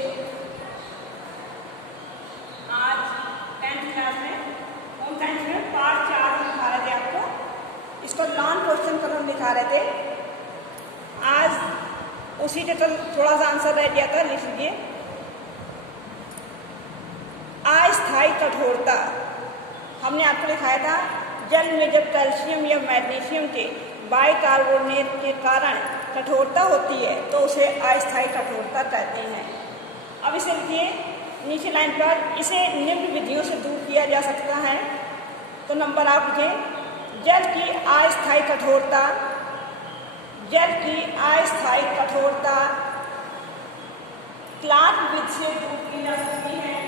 से आज 10th class में होम साइंस में पार्ट 4 दिखा रहे थे आपको। इसको लॉन्ग क्वेश्चन कलम दिखा रहे थे। आज उसी के थोड़ा सा आंसर रह गया था, लिख लीजिए। अस्थायी कठोरता हमने आपको दिखाया था, जल में जब कैल्शियम या मैग्नीशियम के बाइकार्बोनेट के कारण कठोरता होती है तो उसे अस्थायी कठोरता कहते हैं। अब इसे लिखिए नीचे लाइन पर, इसे निम्न विधियों से दूर किया जा सकता है। तो नंबर आप लिखें, जल की अस्थायी कठोरता, जल की अस्थायी कठोरता क्लार्क विधि से दूर की जा सकती है।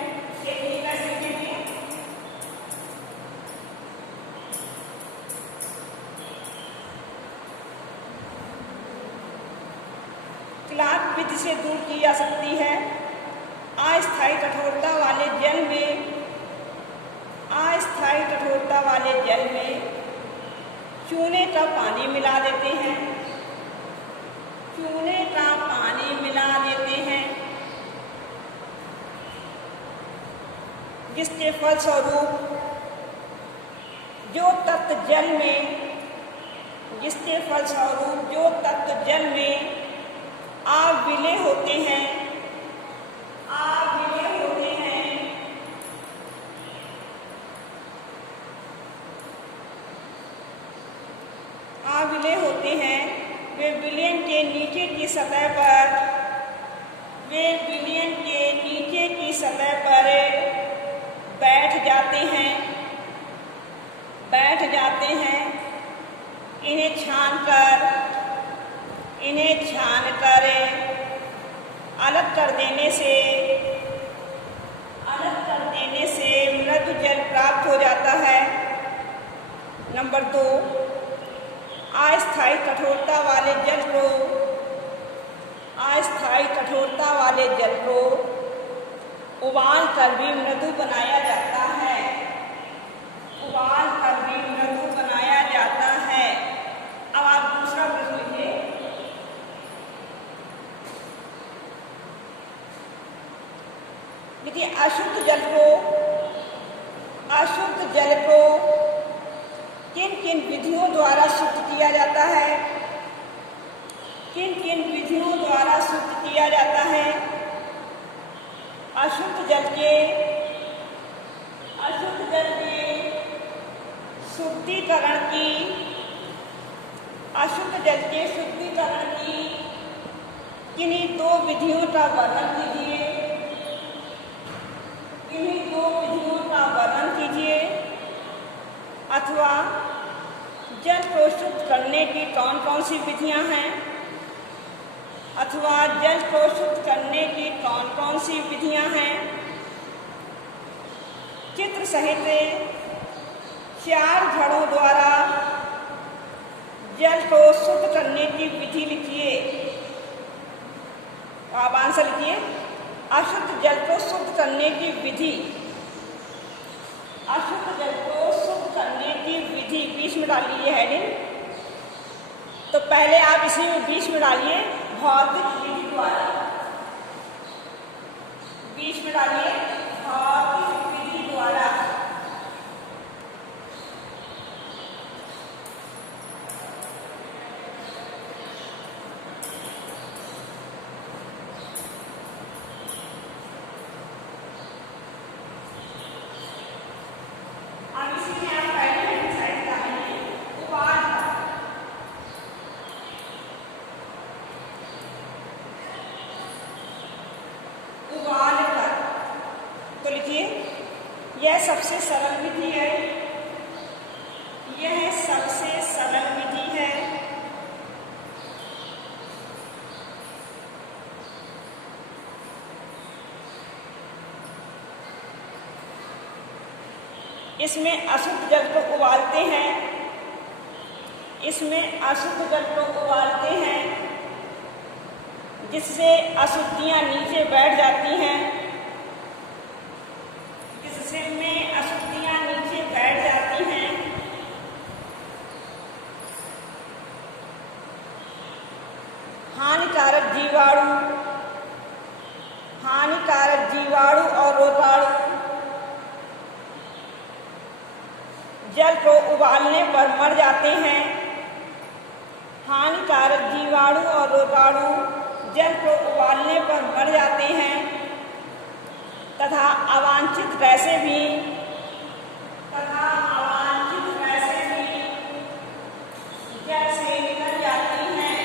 क्लार्क विधि से दूर की जा सकती है। अस्थायी कठोरता वाले जल में, अस्थायी कठोरता वाले जल में चूने का पानी मिला देते हैं, चूने का पानी मिला देते हैं, जिसके फलस्वरूप जो तत्व जल में, जिसके फलस्वरूप जो तत्व जल में अविलय होते हैं, अविलय होते हैं, अविलय होते हैं, वे विलयन के नीचे की सतह पर, वे विलयन के नीचे की सतह पर बैठ जाते हैं, बैठ जाते हैं। इन्हें छानकर अलग कर देने से मृदु जल प्राप्त हो जाता है। नंबर 2, अस्थायी कठोरता वाले जल को, अस्थायी कठोरता वाले जल को उबाल कर भी मृदु बनाया जाता है, उबाल कर भी मृदु बनाया जाता है। अब आप दूसरा प्रश्न लिखिए, देखिए अशुद्ध जल को किन किन विधियों द्वारा शुद्ध किया जाता है, किन किन विधियों द्वारा शुद्ध किया जाता है। अशुद्ध जल के शुद्धिकरण की, अशुद्ध जल के शुद्धिकरण की किन्हीं 2 विधियों का वर्णन कीजिए, किन्हीं 2 विधियों का वर्णन कीजिए। अथवा जल को शुद्ध करने की कौन कौन सी विधियां हैं, अथवा जल को शुद्ध करने की कौन कौन सी विधियां हैं। चित्र सहित 4 घड़ों द्वारा जल को शुद्ध करने की विधि लिखिए। आप आंसर लिखिए, अशुद्ध जल को शुद्ध करने की विधि, अशुद्ध जल को शुद्ध करने की विधि। बीच में डालिए हेडिंग। तो पहले आप इसी में बीच में डालिए भौतिक विधि द्वारा, बीच में डालिए भौतिक विधि द्वारा। यह सबसे सरल विधि है, यह सबसे सरल विधि है। इसमें अशुद्ध जल को उबालते हैं, इसमें अशुद्ध जल को उबालते हैं, जिससे अशुद्धियां नीचे बैठ जाती हैं, जिसमें अशुद्धियां नीचे बैठ जाती हैं। हानिकारक जीवाणु, हानिकारक जीवाणु और रोगाणु जल को उबालने पर मर जाते हैं। हानिकारक जीवाणु और रोगाणु जल को उबालने पर मर जाते हैं तथा अवांछित गैसें भी जल से निकल जाती हैं।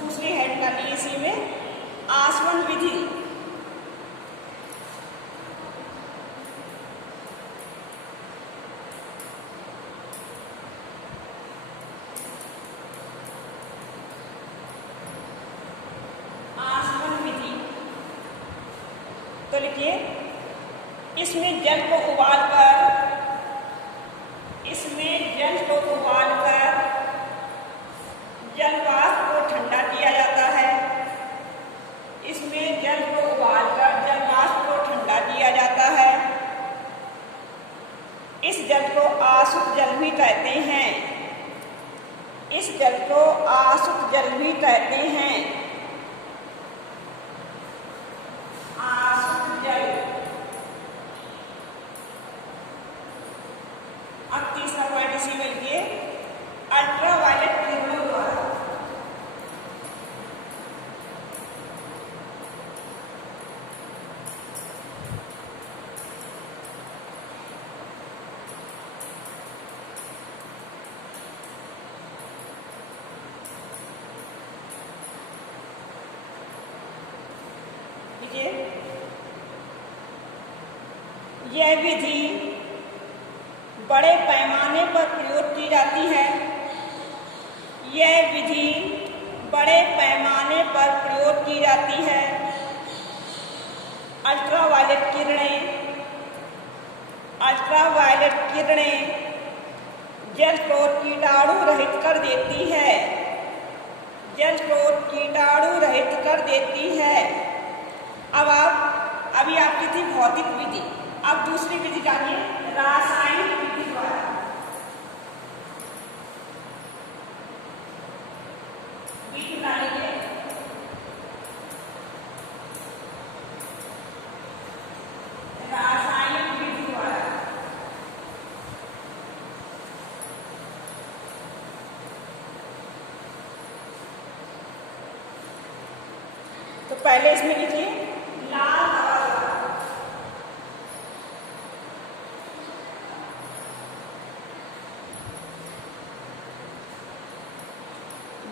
दूसरी हेड करनी इसी में आसवन विधि। आसवन विधि तो लिखिए, इसमें जल को उबालकर जल वाष्प को ठंडा किया जाता है। इसमें जल को उबालकर जल वाष्प को ठंडा किया जाता है। इस जल को आसुत जल भी कहते हैं। इस जल को आसुत जल भी कहते हैं। आसुत जल। अब तीसरा पॉइंट इसी में लिखिए, अल्ट्रावायलेट किरणों द्वारा यह विधि बड़े पैमाने पर प्रयोग की जाती है। यह विधि बड़े पैमाने पर प्रयोग की जाती है। अल्ट्रावायलेट किरणें जल को कीटाणु रहित कर देती है। जल को कीटाणु रहित कर देती है। अभी आपकी थी भौतिक विधि, अब दूसरी विधि जानिए, रासायनिक विधि द्वारा। रासायनिक विधि द्वारा तो पहले इसमें लिखिए लाल हवा,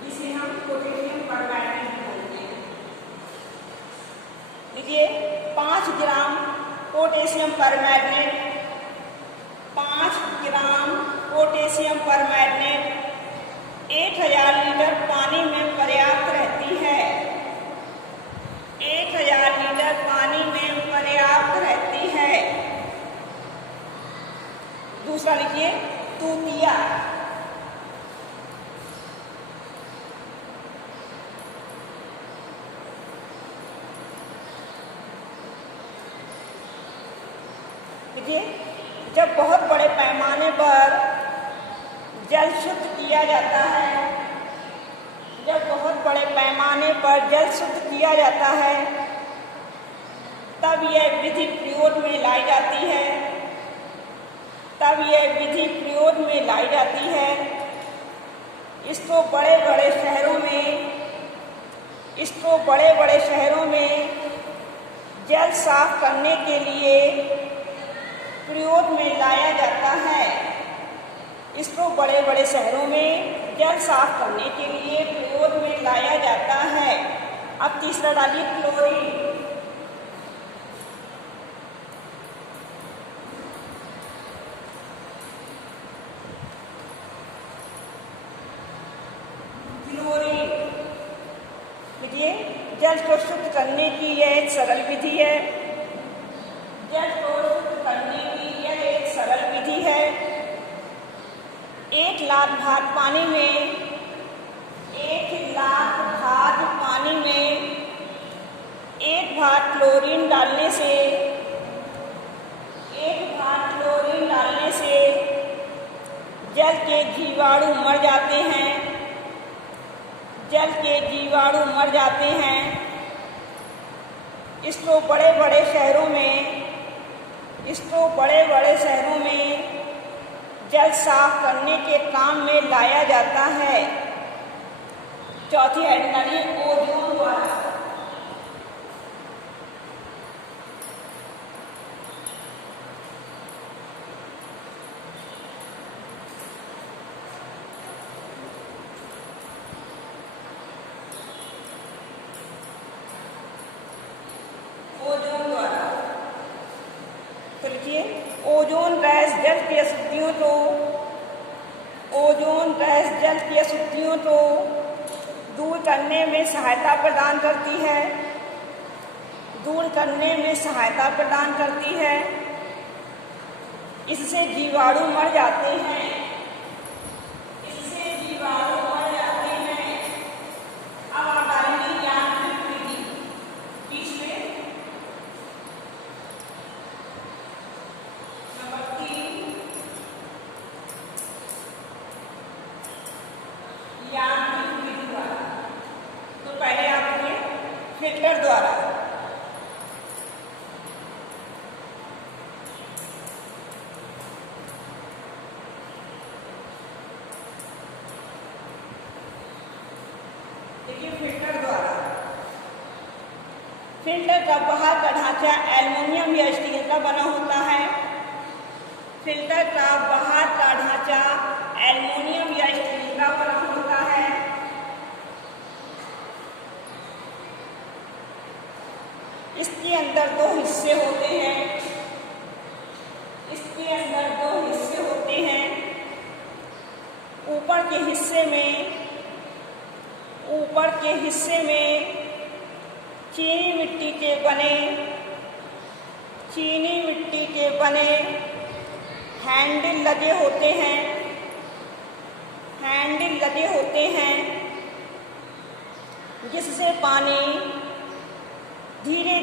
जिसे हम पोटेशियम परमैंगनेट बोलते हैं। देखिए 5 gram potassium permanganate, 5 gram potassium permanganate 1000 litre पानी में पर्याप्त रहती है। 1000 लीटर पानी में पर्याप्त रहती है। दूसरा लिखिए तूतिया। देखिए, जब बहुत बड़े पैमाने पर जल शुद्ध किया जाता है, जब बहुत बड़े पैमाने पर जल शुद्ध किया जाता है, तब यह विधि प्रयोग में लाई जाती है। तब यह विधि प्रयोग में लाई जाती है। इसको बड़े बड़े शहरों में जल साफ करने के लिए प्रयोग में लाया जाता है। इसको बड़े बड़े शहरों में जल साफ करने के लिए प्रयोग में लाया जाता है। अब तीसरा डालिए क्लोरीन। देखिए, जल को शुद्ध करने की यह एक सरल विधि है। जल को शुद्ध करने की यह एक सरल विधि है। 1 लाख भाग पानी में 1 लाख भाग पानी में 1 भाग क्लोरीन डालने से 1 भाग क्लोरीन डालने से जल के जीवाणु मर जाते हैं। जल के जीवाणु मर जाते हैं। इसको बड़े बड़े शहरों में जल साफ करने के काम में लाया जाता है। चौथी हेडिंग है ओजोन द्वारा। ओजोन गैस जल की अशुद्धियों को दूर करने में सहायता प्रदान करती है। इससे जीवाणु मर जाते हैं। अब आप डालेंगे यांत्रिक विधि बीच में। नंबर 3 यांत्रिक विधि द्वारा। तो पहले आपने फिल्टर द्वारा। देखिए फिल्टर का बाहर का ढांचा एल्युमिनियम या स्टील का बना होता है। फिल्टर का बाहर का ढांचा एल्युमिनियम या स्टील का बना होता है। इसके अंदर 2 हिस्से होते हैं। ऊपर के हिस्से में चीनी मिट्टी के बने हैंडल लगे होते हैं जिससे पानी धीरे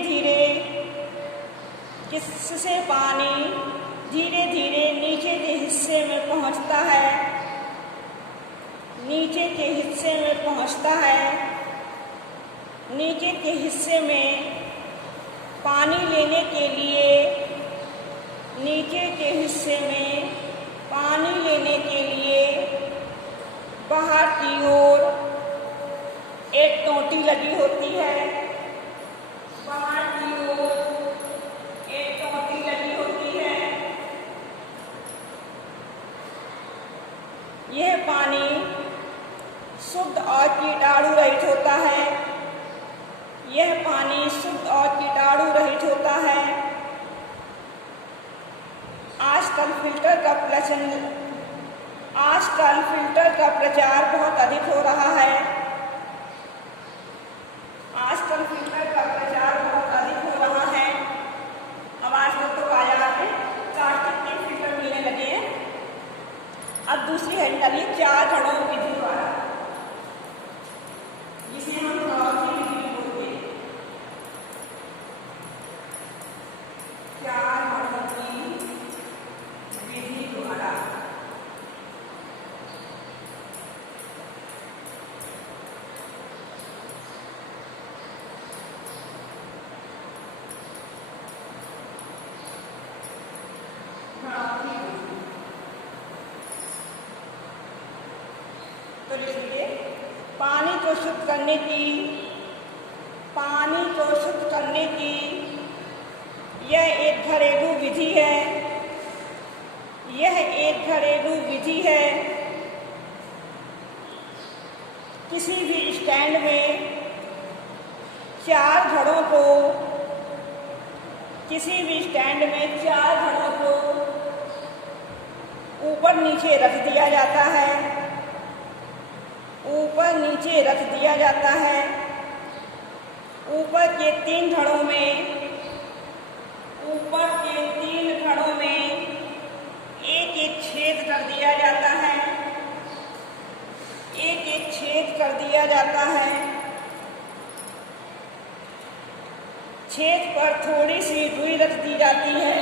धीरे नीचे के हिस्से में पहुंचता है। नीचे के हिस्से में पानी लेने के लिए बाहर की ओर एक टोंटी लगी होती है। यह पानी शुद्ध और कीटाणु रहित होता है। आजकल फिल्टर का प्रचार बहुत अधिक हो रहा है। अब आजकल तो बाजार में प्लास्टिक के फिल्टर मिलने लगे हैं। अब दूसरी हेडिंग डालिए 4 धड़ों विधि द्वारा, जिसे हम क्रॉसिंग विधि बोलते हैं। 4 धड़ों की विधि द्वारा। तो लिखिए पानी को शुद्ध करने की यह एक घरेलू विधि है। किसी भी स्टैंड में 4 घड़ों को ऊपर नीचे रख दिया जाता है। ऊपर के 3 घड़ों में एक छेद कर दिया जाता है। छेद कर दिया जाता है। छेद पर थोड़ी सी रुई रख दी जाती है।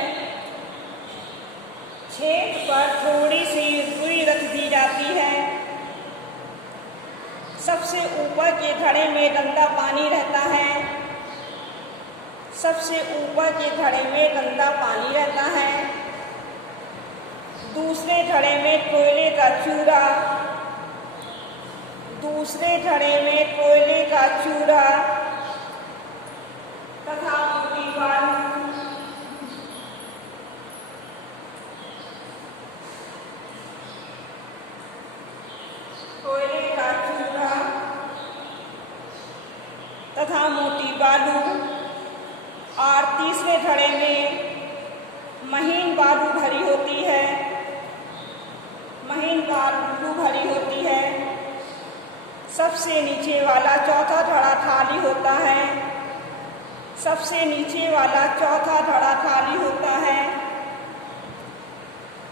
छेद पर थोड़ी सी रुई रख दी जाती है। सबसे ऊपर के घड़े में गंदा पानी रहता है। सबसे ऊपर के घड़े में गंदा पानी रहता है। दूसरे घड़े में कोयले का चूरा। दूसरे घड़े में कोयले का चूरा तथा मोटी बालू। कोयले का चूरा तथा मोटी बालू। और तीसरे घड़े में महीन बालू भरी होती है। महीन बालू भरी होती है। सबसे नीचे वाला चौथा घड़ा खाली होता है। सबसे नीचे वाला चौथा घड़ा खाली होता है।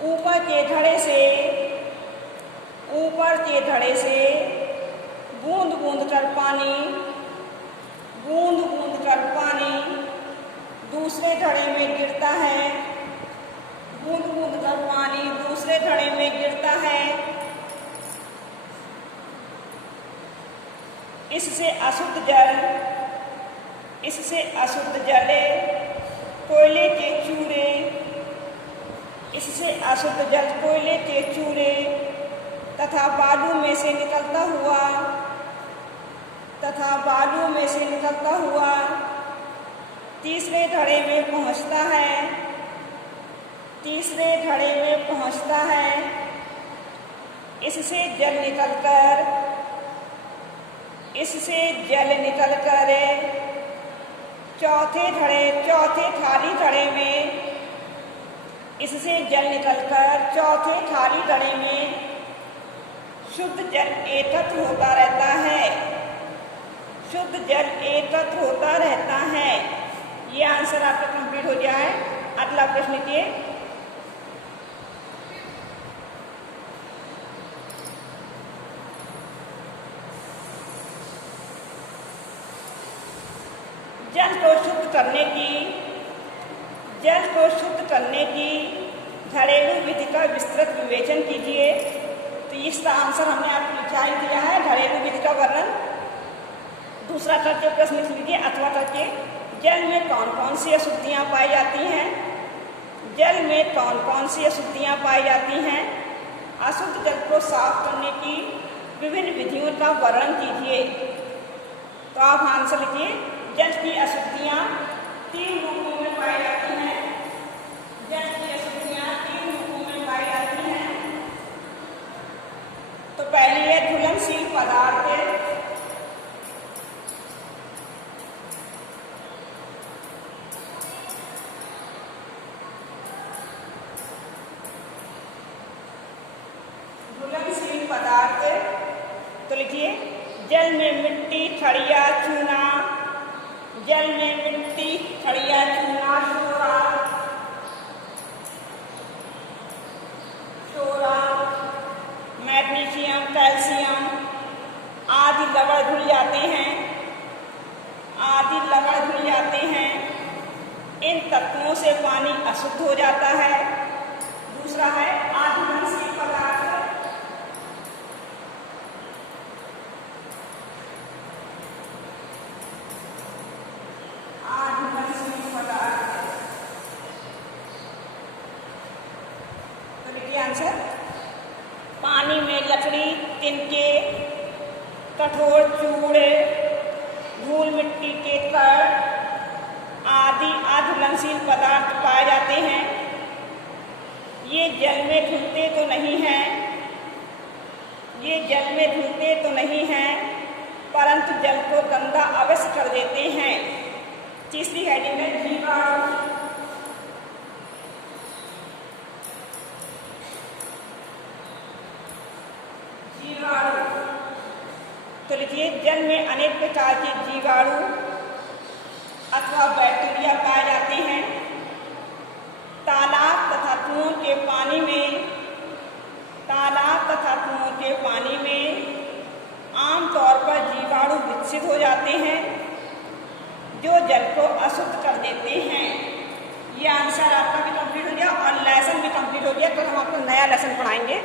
ऊपर के घड़े से बूंद बूंद कर पानी दूसरे घड़े में गिरता है। बूंद बूंद कर पानी दूसरे घड़े में गिरता है। इससे अशुद्ध जल कोयले के चूरे तथा बालू में से निकलता हुआ तीसरे घड़े में पहुंचता है। इससे जल निकलकर चौथे खाली घड़े में शुद्ध जल एकत्र होता रहता है। ये आंसर आपका कंप्लीट हो जाए। अगला प्रश्न के जल को शुद्ध करने की घरेलू विधि का विस्तृत विवेचन कीजिए। तो इसका आंसर हमने आपको लिखा ही दिया है, घरेलू विधि का वर्णन। दूसरा करके प्रश्न लिख लीजिए अथवा करके जल में कौन कौन सी अशुद्धियाँ पाई जाती हैं। जल में कौन कौन सी अशुद्धियाँ पाई जाती हैं। अशुद्ध जल को साफ करने की विभिन्न विधियों का वर्णन कीजिए। तो आप आंसर लिखिए जल की अशुद्धियाँ 3 रूपों में पाई जाती हैं। जल की अशुद्धियाँ 3 रूपों में पाई जाती हैं। तो पहली है घुलनशील पदार्थ। घुलनशील पदार्थ तो लिखिए जल में मिट्टी, खड़िया, चूना। जल में मिट्टी, खड़िया, चूना, शोरा, मैग्नीशियम, कैल्शियम आदि लवण घुल जाते हैं। इन तत्वों से पानी अशुद्ध हो जाता है। दूसरा है आघुलनशील पदार्थ। तो लिखिए आंसर पानी में लकड़ी, तिनके, कठोर चूड़े, धूल मिट्टी के कण आदि अघुलनशील पदार्थ पाए जाते हैं। ये जल में घुलते तो नहीं हैं, परंतु जल को गंदा अवश्य कर देते हैं। तीसरी हेडिंग है जीवाणु। तो लिखिए जल में अनेक प्रकार के जीवाणु अथवा बैक्टीरिया पाए जाते हैं। तालाब तथा कुओं के पानी में जो जल को अशुद्ध कर देते हैं। ये आंसर आपका भी कंप्लीट हो गया और लेसन भी कंप्लीट हो गया। तो हम आपको नया लेसन पढ़ाएंगे।